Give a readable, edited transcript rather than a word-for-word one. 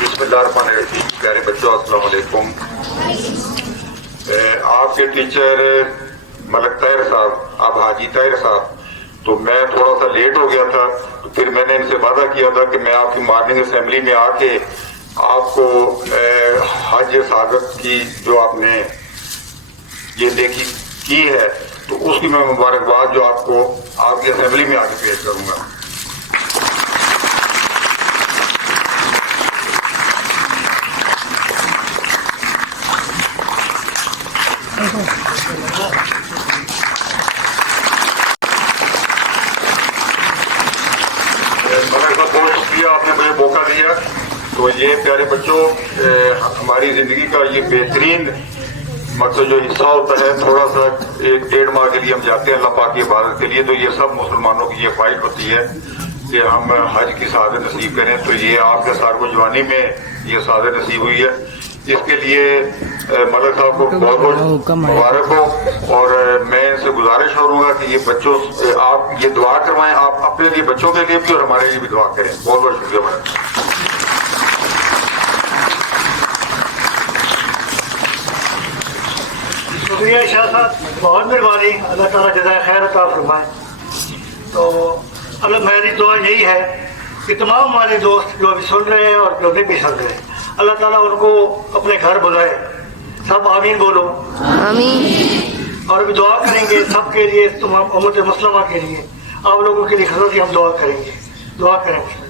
बिस्मिल्लाहिर्रहमानिर्रहीम। प्यारे बच्चों, अस्सलाम वालेकुम। आपके टीचर मलक ताहिर साहब, अब हाजी ताहिर साहब, तो मैं थोड़ा सा लेट हो गया था, तो फिर मैंने इनसे वादा किया था कि मैं आपकी मॉर्निंग असेंबली में आके आपको हज सागत की जो आपने ये देखी की है, तो उसकी मैं मुबारकबाद जो आपको आपकी असेंबली में आके पेश करूंगा। बहुत शुक्रिया, आपने मुझे मौका दिया। तो ये प्यारे बच्चों, हमारी जिंदगी का ये बेहतरीन मकसद जो हिस्सा होता है, थोड़ा सा 1-1.5 माह के लिए हम जाते हैं अल्लाह पाक की इबादत के लिए, तो ये सब मुसलमानों की ये ख्वाहिश होती है कि हम हज की सआदत नसीब करें। तो ये आपके सार को जवानी में ये सआदत नसीब हुई है, इसके लिए मलक साहब को बहुत बहुत मुबारक हो। और मैं इनसे गुजारिश करूंगा कि ये बच्चों आप ये दुआ करवाएं, आप अपने लिए, बच्चों के लिए भी और हमारे लिए भी दुआ करें। बहुत बहुत शुक्रिया मैडम। शुक्रिया शाह साहब, बहुत मेहरबानी। अल्लाह ताला जज़ाए खैर अता फरमाए। तो अल्लाह, मेरी दुआ यही है कि तमाम हमारे दोस्त जो अभी सुन रहे हैं और जो नहीं भी सुन रहे हैं, अल्लाह ताला उनको अपने घर बुलाए। सब आमीन बोलो। आमीन। और अभी दुआ करेंगे सबके लिए, तमाम उम्मत मुस्लिमा के लिए, आप लोगों के लिए खसूसी हम दुआ करेंगे। दुआ करेंगे।